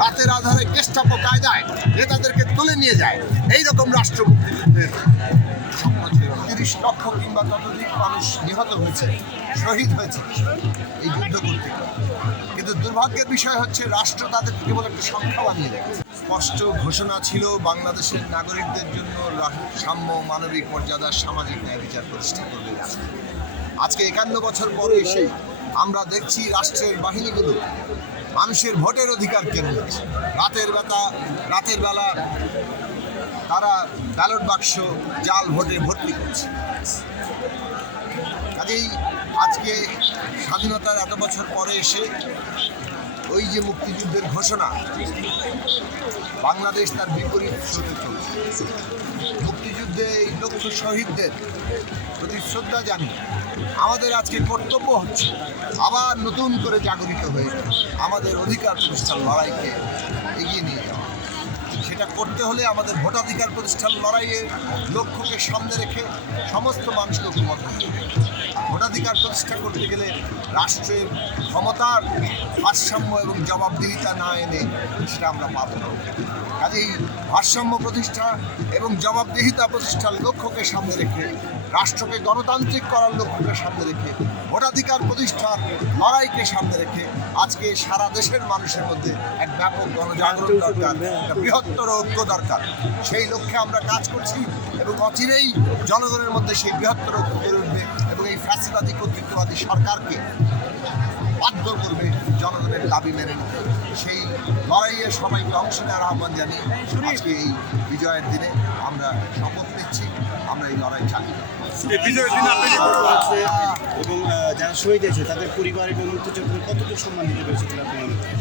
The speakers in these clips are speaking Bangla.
রাতের আধারে গেস্টাপো কায়দায় নেতাদেরকে তুলে নিয়ে যায়, এইরকম রাষ্ট্র মুক্তিযুদ্ধের স্বপ্ন ছিল। 30 লক্ষ কিংবা ততোধিক মানুষ নিহত হয়েছে, শহীদ হয়েছে এই যুদ্ধ করতে। কিন্তু দুর্ভাগ্যের বিষয় হচ্ছে রাষ্ট্র তাদের কেবল একটা সংখ্যা বানিয়ে রেখেছে। স্পষ্ট ঘোষণা ছিল বাংলাদেশের নাগরিকদের জন্য সাম্য, মানবিক মর্যাদা, সামাজিক ন্যায় বিচার প্রতিষ্ঠা করবে রাষ্ট্র। আজকে 51 বছর পরে এসে আমরা দেখছি রাষ্ট্রের বাহিনীগুলো মানুষের ভোটের অধিকার কেড়ে নিচ্ছে। রাতের বেলা তারা ব্যালট বাক্স জাল ভোটে ভর্তি করছে। কাজেই আজকে স্বাধীনতার এত বছর পরে এসে ওই যে মুক্তিযুদ্ধের ঘোষণা, বাংলাদেশ তার বিপরীত স্রোতে চলছে। মুক্তিযুদ্ধে এই লক্ষ শহীদদের প্রতি শ্রদ্ধা জানিয়ে আমাদের আজকে কর্তব্য হচ্ছে আবার নতুন করে জাগরিত হয়ে আমাদের অধিকার প্রতিষ্ঠার লড়াইকে এগিয়ে নিয়ে যাওয়া। সেটা করতে হলে আমাদের ভোটাধিকার প্রতিষ্ঠার লড়াইয়ের লক্ষ্যকে সামনে রেখে সমস্ত মানুষকে ঐক্যবদ্ধ করতে হবে। ভোটাধিকার প্রতিষ্ঠা করতে গেলে রাষ্ট্রের ক্ষমতার ভারসাম্য এবং জবাবদিহিতা না এনে সেটা আমরা পাবো না। কাজেই ভারসাম্য প্রতিষ্ঠা এবং জবাবদিহিতা প্রতিষ্ঠার লক্ষ্যকে সামনে রেখে, রাষ্ট্রকে গণতান্ত্রিক করার লক্ষ্যকে সামনে রেখে, ভোটাধিকার প্রতিষ্ঠার লড়াইকে সামনে রেখে আজকে সারা দেশের মানুষের মধ্যে এক ব্যাপক গণজাগরণ দরকার, একটা বৃহত্তর ঐক্য দরকার। সেই লক্ষ্যে আমরা কাজ করছি এবং অচিরেই জনগণের মধ্যে সেই বৃহত্তর ঐক্য গড়ে উঠবে এবং এই ফ্যাসিবাদী কর্তৃত্ববাদী সরকারকে বাধ্য করবে জনগণের দাবি মেনে নিতে। সেই লড়াইয়ে সবাইকে অংশ নেওয়ার আহ্বান জানিয়ে আজকে এই বিজয়ের দিনে আমরা শপথ নিচ্ছি, আমরা এই লড়াই চালিয়ে বিজয়ের দিনে আপনি এবং যারা শহীদ হয়েছে তাদের পরিবার এবং মুক্তিযোদ্ধাদের কতটুকু সম্মান দিতে পেরেছে বলে আপনি মনে করেন?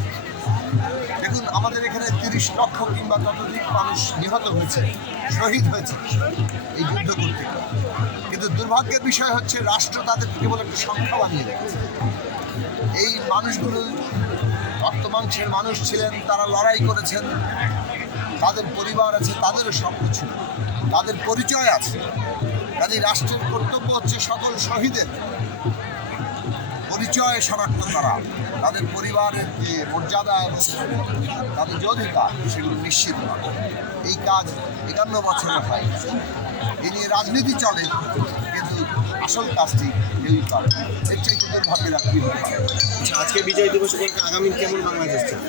দেখুন, আমাদের এখানে 30 লক্ষ কিংবা ততোধিক মানুষ নিহত হয়েছে, শহীদ হয়েছে এই যুদ্ধ করতে। কিন্তু দুর্ভাগ্যের বিষয় হচ্ছে রাষ্ট্র তাদের কেবল একটা সংখ্যা বানিয়ে রেখেছে। এই মানুষগুলো রক্তমাংসের মানুষ ছিলেন, তারা লড়াই করেছেন, তাদের পরিবার আছে, তাদেরও স্বপ্ন ছিল, তাদের পরিচয় আছে। কাজেই রাষ্ট্রের কর্তব্য হচ্ছে সকল শহীদের পরিচয় শনাক্ত করা, তাদের পরিবারের যে মর্যাদা এবং তাদের যে অধিকার সেগুলো নিশ্চিত করা। এই কাজ 51 বছরে হয়। এ নিয়ে রাজনীতি চলে, কিন্তু আসল কাজটি কেউই করে। এর চাইতে দুর্ভাগ্যের আর কি হতে পারে। আজকে বিজয় দিবস উপলক্ষে আগামী কেমন বাংলাদেশ চাই?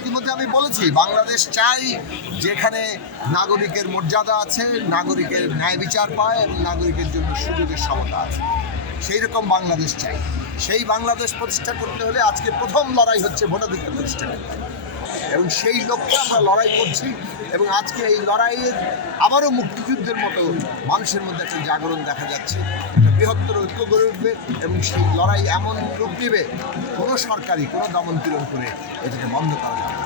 ইতিমধ্যে আমি বলেছি, বাংলাদেশ চাই যেখানে নাগরিকের মর্যাদা আছে, নাগরিকের ন্যায় বিচার পায় এবং নাগরিকের জন্য সুযোগের সমতা আছে। সেই রকম বাংলাদেশ চাই। সেই বাংলাদেশ প্রতিষ্ঠা করতে হলে আজকে প্রথম লড়াই হচ্ছে ভোটাধিকার প্রতিষ্ঠা করতে হবে। এবং সেই লক্ষ্যে আমরা লড়াই করছি এবং আজকে এই লড়াইয়ের আবারও মুক্তিযুদ্ধের মতো মানুষের মধ্যে একটা জাগরণ দেখা যাচ্ছে, একটা বৃহত্তর ঐক্য গড়ে উঠবে এবং সেই লড়াই এমন রূপ নেবে কোনো সরকারি কোনো দমনপীড়ন করে এটাকে বন্ধ করা যাবে।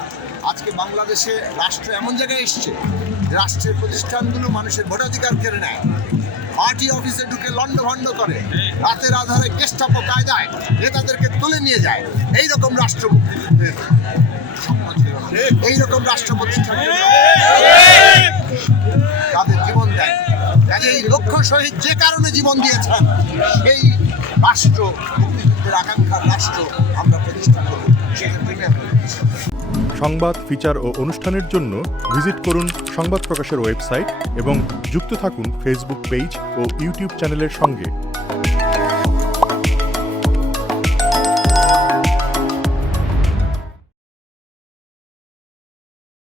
আজকে বাংলাদেশে রাষ্ট্র এমন জায়গায় এসছে, রাষ্ট্রের প্রতিষ্ঠানগুলো মানুষের ভোটাধিকার কেড়ে নেয়, পার্টি অফিসে ঢুকে লণ্ডভণ্ড করে, রাতের আধারে গেস্টাপো কায়দায় নেতাদেরকে তুলে নিয়ে যায়, এইরকম রাষ্ট্র মুক্তিযুদ্ধের স্বপ্ন ছিল। এইরকম রাষ্ট্র প্রতিষ্ঠার জন্য তাদের জীবন দেয়। এই লক্ষ শহীদ যে কারণে জীবন দিয়েছেন, সেই রাষ্ট্র, মুক্তিযুদ্ধের আকাঙ্ক্ষার রাষ্ট্র আমরা প্রতিষ্ঠা করব। সেটা সংবাদ, ফিচার ও অনুষ্ঠানের জন্য ভিজিট করুন সংবাদ প্রকাশের ওয়েবসাইট এবং যুক্ত থাকুন ফেসবুক পেজ ও ইউটিউব চ্যানেলের সঙ্গে।